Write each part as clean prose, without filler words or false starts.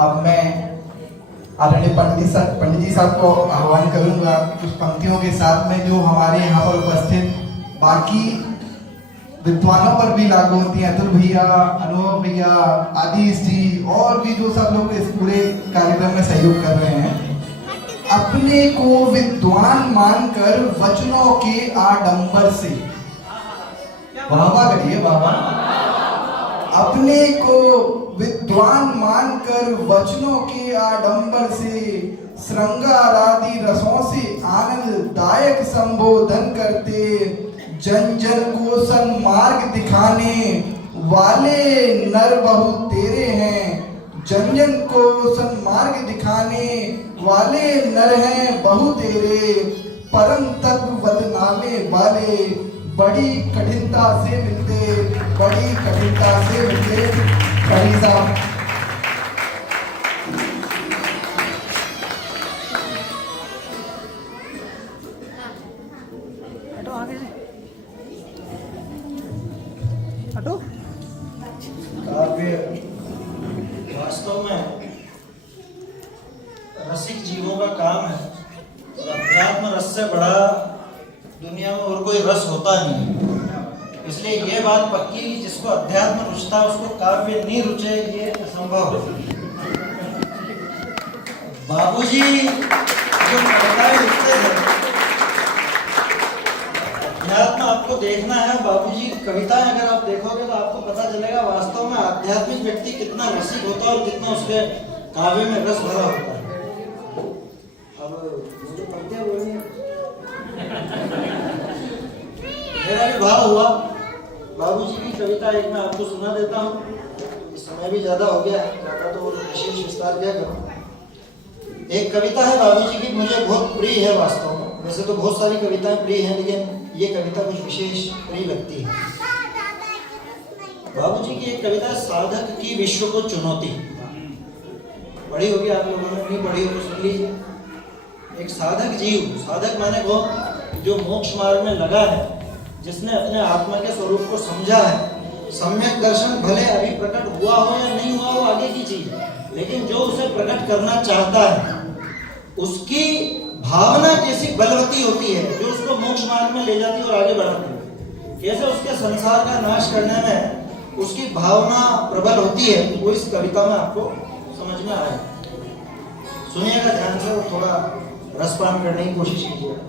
अब मैं आदरणीय पंडित जी साहब को आह्वान करूंगा कुछ पंक्तियों के साथ में जो हमारे यहाँ पर उपस्थित बाकी विद्वानों पर भी लागू होती हैं। अतुल भैया, अनुभव भैया, आदिश जी और भी जो सब लोग इस पूरे कार्यक्रम में सहयोग कर रहे हैं। अपने को विद्वान मानकर वचनों के आडंबर से, वाह करिए वाह। अपने को विद्वान मानकर वचनों के आडंबर से श्रृंगार आदि रसों से आनंददायक संबोधन करते जन जन को सन्मार्ग दिखाने वाले नर बहु तेरे हैं। जन जन को सन्मार्ग दिखाने वाले नर हैं बहु तेरे। परम तत्व बदनामे वाले बड़ी कठिनता से मिलते, बड़ी कठिनता से मिलते। कभी साहब काव्य वास्तव में रसिक जीवों का काम है और अध्यात्म रस से बड़ा दुनिया में और कोई रस होता नहीं है। इसलिए ये बात पक्की कि जिसको अध्यात्म रुचता है उसको काव्य नहीं रुचे, ये असंभव है। बाबूजी जो कविताएं लिखते थे, अध्यात्म आपको देखना है। बाबूजी कविताएं अगर आप देखोगे तो आपको पता चलेगा वास्तव में आध्यात्मिक व्यक्ति कितना रसिक होता है और कितना उसके काव्य में रस भरा होता है। अब मुझे पंक्तियां बोलनी है, मेरा भी भाव हुआ। बाबूजी की कविता एक मैं आपको सुना देता हूँ, समय भी ज्यादा हो गया है, ज्यादा तो विशेष विस्तार क्या करूँ। एक कविता है बाबूजी की, मुझे बहुत प्रिय है वास्तव में। वैसे तो बहुत सारी कविताएं प्रिय हैं, लेकिन ये कविता कुछ विशेष प्रिय लगती है। बाबूजी की एक कविता, साधक की विश्व को चुनौती। पढ़ी होगी आप लोगों ने, नहीं पढ़ी हो तो सुन लीजिए। एक साधक जीव, साधक माने वो जो मोक्ष मार्ग में लगा है, जिसने अपने आत्मा के स्वरूप को समझा है। सम्यक दर्शन भले अभी प्रकट हुआ हो या नहीं हुआ हो आगे की चीज, लेकिन जो उसे प्रकट करना चाहता है उसकी भावना कैसी बलवती होती है जो उसको मोक्ष मार्ग में ले जाती है और आगे बढ़ाती है। कैसे उसके संसार का नाश करने में उसकी भावना प्रबल होती है, वो इस कविता में आपको समझ में आए। सुनिएगा ध्यान से और थोड़ा रसपान करने की कोशिश कीजिएगा।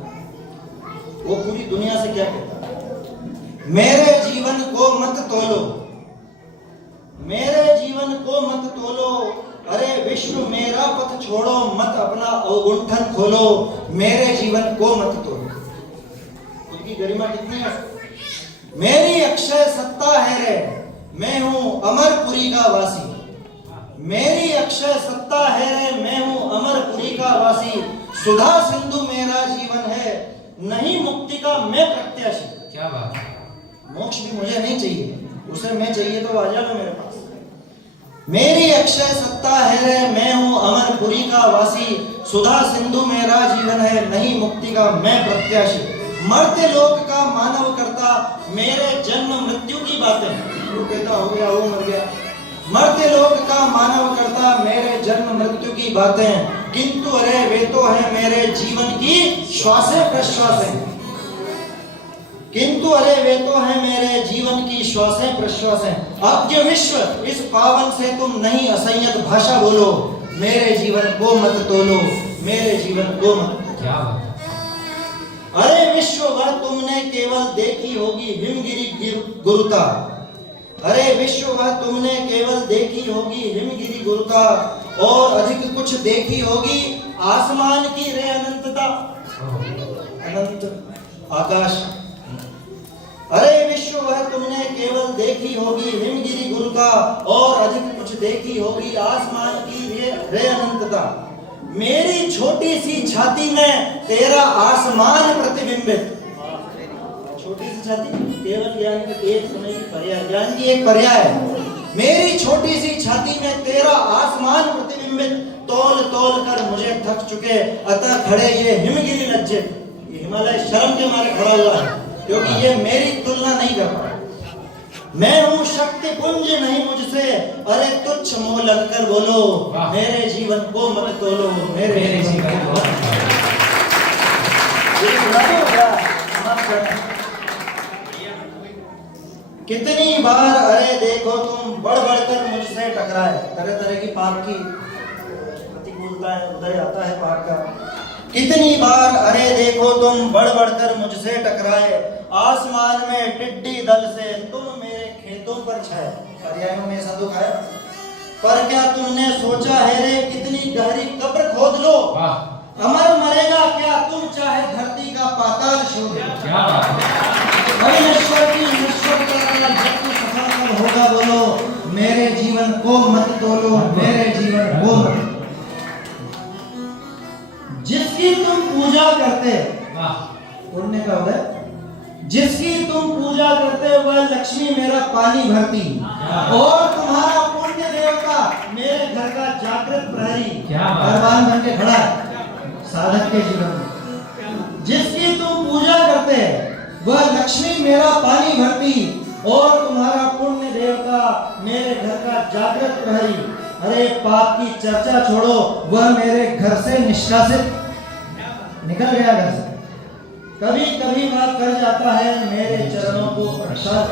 वो पूरी दुनिया से क्या कहता है। मेरे जीवन को मत तोलो, मेरे जीवन को मत तोलो, अरे विश्व मेरा पथ छोड़ो, मत अपना अवगुंठन खोलो, मेरे जीवन को मत तोलो। उनकी गरिमा कितनी है। मेरी अक्षय सत्ता है रे, मैं हूं अमरपुरी का वासी। मेरी अक्षय सत्ता है रे, मैं हूं अमरपुरी का वासी। सुधा सिंधु मेरा जीवन है, नहीं मुक्ति का मैं प्रत्याशी। क्या बात है। मोक्ष भी मुझे नहीं चाहिए, उसे मैं चाहिए तो आ जाओ मेरे पास। मेरी अक्षय सत्ता है रे, मैं हूं अमरपुरी का वासी। सुधा सिंधु मेरा जीवन है, नहीं मुक्ति का मैं प्रत्याशी। मरते लोक का मानव करता, मेरे जन्म मृत्यु की बातें। वो कहता हो गया, वो मर गया। मरते लोक का मानव करता, मेरे जन्म मृत्यु की बातें, किंतु अरे वे तो है मेरे जीवन की श्वासें प्रश्वासें। किंतु अरे वे तो है मेरे जीवन की श्वासें प्रश्वासें। अज्ञ विश्व इस पावन से तुम नहीं असंयत भाषा बोलो, मेरे जीवन को मत तोलो, मेरे जीवन को मत। क्या बात। अरे विश्व भर तुमने केवल देखी होगी हिमगिरी गुरुता। अरे विश्व भर तुमने केवल देखी होगी हिमगिरी गुरुता, और अधिक कुछ देखी होगी आसमान की रे अनंतता। अनंत आकाश। अरे विश्व भर तुमने केवल देखी होगी हिमगिरी गुरुता, और अधिक कुछ देखी होगी आसमान की रे अनंतता। मेरी छोटी सी छाती में तेरा आसमान प्रतिबिंबित। छोटी सी छाती केवल ज्ञान की एक समय की पर्याय, ज्ञान की एक पर्याय है। मेरी छोटी सी छाती में तेरा आसमान प्रतिबिंबित, तौल तौल कर मुझे थक चुके, अतः खड़े ये हिमगिरी लज्जित। ये हिमालय शर्म के मारे खड़ा हुआ है, क्योंकि ये मेरी तुलना नहीं कर पाए। मैं हूँ शक्ति पुंज नहीं मुझसे, अरे तुच्छ मोह लगकर बोलो, मेरे जीवन को मत तोलो, मेरे जीवन को मत तोलो। ये सुना दो क्या? कितनी बार अरे देखो तुम बढ़ बढ़कर मुझसे टकराए, तरह तरह की पाप की प्रतिकूलता है, उदय आता है पाप का। कितनी बार अरे देखो तुम बढ़ बढ़कर मुझसे टकराए, आसमान में टिड्डी दल से तुम मेरे खेतों पर छाए। पर्यायों में ऐसा दुख है, पर क्या तुमने सोचा है रे कितनी गहरी कब्र खोद लो, अमर मरेगा क्या तुम चाहे धरती का पाताल शोध लो। नश्वर की नश्वर का जब तू सफल कब होगा बोलो, मेरे जीवन को मत तोलो, मेरे जीवन को मत। जिसकी तुम पूजा करते, पुण्य का उदय, जिसकी तुम पूजा करते वह लक्ष्मी मेरा पानी भरती, और तुम्हारा पुण्य देवता मेरे घर का जागृत प्रहरी भगवान बन के खड़ा है साधक के जीवन में। जिसकी तुम पूजा करते वह लक्ष्मी मेरा पानी भरती, और तुम्हारा पुण्य देवता मेरे घर का जागृत प्रहरी। अरे पाप की चर्चा छोड़ो, वह मेरे घर से निष्कासित निकल गया घर से। कभी कभी वह कर जाता है मेरे चरणों को प्रसाद,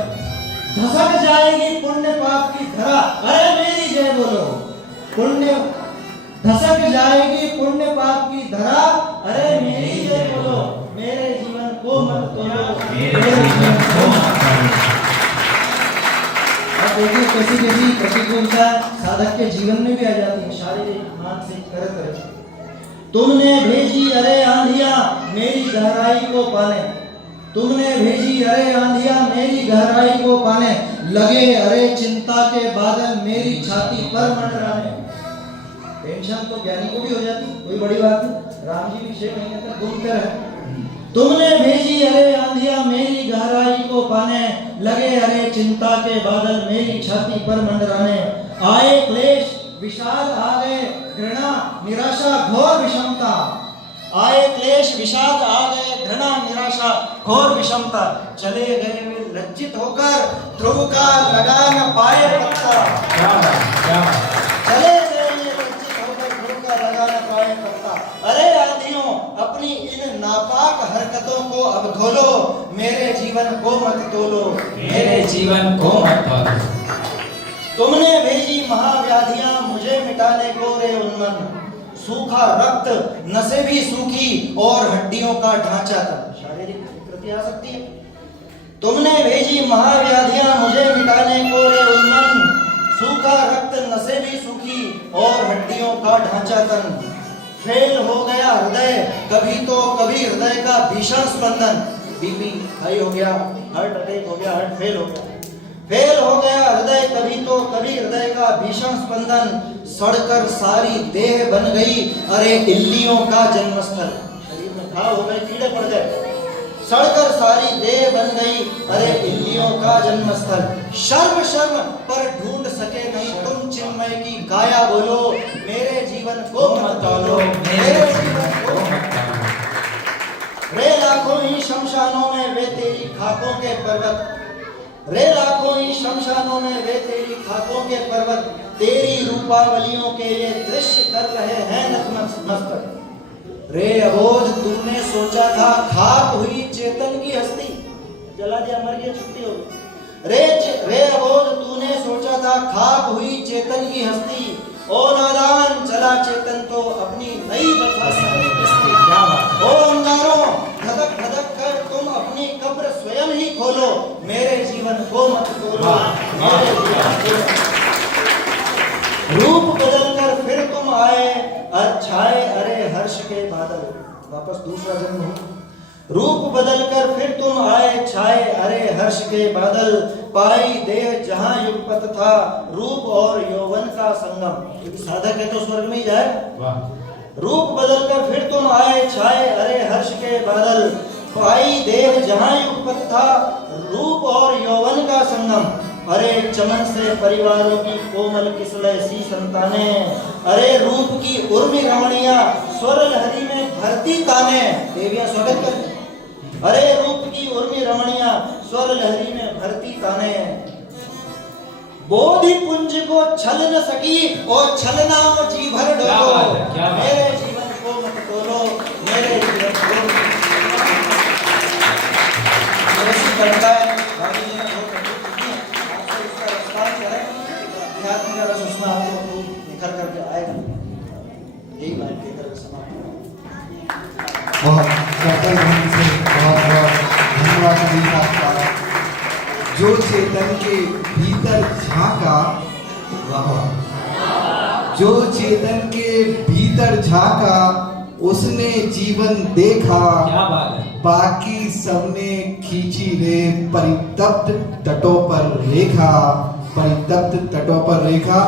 धसक जाएगी पुण्य पाप की धरा, अरे मेरी जय बोलो। पुण्य धसक जाएगी पुण्य पाप की धरा, अरे मेरी जय बोलो, मेरे जीवन को मत तोलो, मेरे जीवन को मत तोलो। अब देखिए कैसी कैसी प्रतिकूलता साधक के जीवन में भी आ जाती है, शारीरिक मानसिक तरह तरह। तुमने भेजी अरे आंधियां मेरी गहराई को पाने, तुमने भेजी अरे आंधियां मेरी गहराई को पाने, लगे अरे चिंता के बादल मेरी छाती पर मंडराने। टेंशन तो ज्ञानी को भी हो जाती, कोई बड़ी बात नहीं। राम जी भी 6 महीने तक घूमते रहे। तुमने भेजी अरे आंधियां मेरी गहराई को पाने, लगे अरे चिंता के बादल मेरी छाती पर मंडराने। आए क्लेश विषाद आ गए घृणा निराशा घोर विषमता, आए क्लेश विषाद आ गए घृणा निराशा घोर विषमता। चले गए वे लज्जित होकर ध्रुव का लगा न पाए पत्ता, चले गए वे लज्जित होकर ध्रुव का लगा न पाए पत्ता। अरे आंधियों अपनी इन नापाक हरकतों को अब धोलो, मेरे जीवन को मत तोलो, मेरे जीवन को मत तोलो। तुमने भेजी महाव्याधियां मुझे मिटाने को रे उन्मन, सूखा रक्त नसें भी सूखी और हड्डियों का ढांचा तक, शारीरिक विकृति आ सकती है। तुमने भेजी महाव्याधियां मुझे मिटाने को रे उन्मन, सूखा रक्त नसें भी सूखी और हड्डियों का ढांचा तन। फेल हो गया हृदय कभी तो कभी हृदय का भीषण स्पंदन, बीपी हाई हो गया, हार्ट अटैक हो गया, हार्ट फेल हो गया। फेल हो गया हृदय कभी तो कभी हृदय का भीषण स्पंदन, सड़कर सारी देह बन गई अरे इल्लियों का जन्मस्थल। शरीर में घाव हो गए, कीड़े पड़ गए, सड़कर सारी देह बन गई अरे इल्लियों का जन्मस्थल। शर्म शर्म पर ढूंढ सके नहीं तुम चिन्मय की काया, बोलो मेरे जीवन को मत तोलो, मेरे जीवन को मत तोलो। रे लाखों ही शमशानों में वे तेरी खाकों के पर्वत, रे लाखों ही शमशानों में वे तेरी खाकों के पर्वत, तेरी रूपावलियों के ये दृश्य कर रहे हैं नतमस्तक। रे अबोध तूने सोचा था खाक हुई चेतन की हस्ती, जला दिया मर गया छुट्टी हो गई। रे अबोध तूने सोचा था खाक हुई चेतन की हस्ती, ओ नादान चला चेतन तो अपनी नई ओ अंगारों धधक धधक कर तुम अपनी कब्र स्वयं ही खोलो, मेरे जीवन को मत तोलो, मेरे जीवन को। रूप बदलकर फिर तुम आए छाए अरे हर्ष के बादल, वापस दूसरा जन्म हो। रूप बदलकर फिर तुम आए छाए अरे हर्ष के बादल, पाई देह जहां युगपत था रूप और यौवन का संगम। साधक है तो स्वर्ग में ही जाए। रूप बदलकर फिर तुम आए छाए अरे हर्ष के बादल, पाई देह जहां युगपत था रूप और यौवन का संगम। अरे चमन से परिवारों की कोमल किसलय सी संताने, अरे रूप की उर्मी रमणिया स्वर लहरी में भरती ताने, देवियां स्वागत करती। अरे रूप की उर्मी रमणिया स्वर लहरी में भरती ताने, बोधि पुंज को छल न सकी और छलना जी भर क्या डोलो। बात है, क्या बात है। मेरे जीवन को मत तोलो, मेरे जीवन को ऐसी करता है बाकी ये बहुत अच्छी चीज़ है। आपसे इसका रिस्पॉन्स करें, अध्यात्म का रस उसमें आपको निखर करके आएगा। यही मैं कहकर समाप्त करूं। बहुत सफल ढंग से बहुत बहुत धन्यवाद अभी आपका। जो चेतन के भीतर झांका, वाह, जो चेतन के भीतर झांका उसने जीवन देखा, क्या बात है। बाकी सबने खींची रे परितप्त तटों पर रेखा, परितप्त तटों पर रेखा।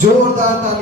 जोरदार ताली।